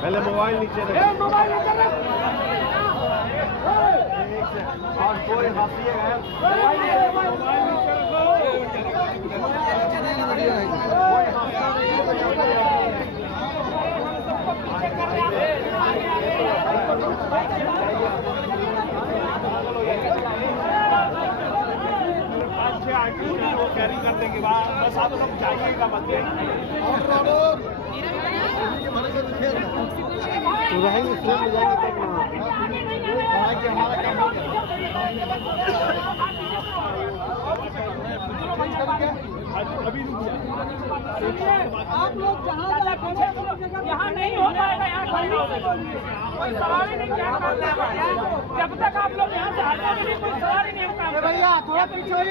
पहले मोबाइल नीचे रख, मोबाइल नीचे रख। और कोई हंसिएगा मोबाइल नीचे रखो। कैरी करने के बाद बस आप लोग जाइएगा मत रहेंगे फिर ले जाएंगे तब हमारा काम हो गया। अभी आप लोग जहाँ यहाँ नहीं हो पाएगा, यहाँ खड़े हो कोई सवाल ही नहीं क्या करना है। जब तक आप लोग यहाँ से हटने के लिए कोई सवाल ही नहीं होता। भैया थोड़ा पीछे हो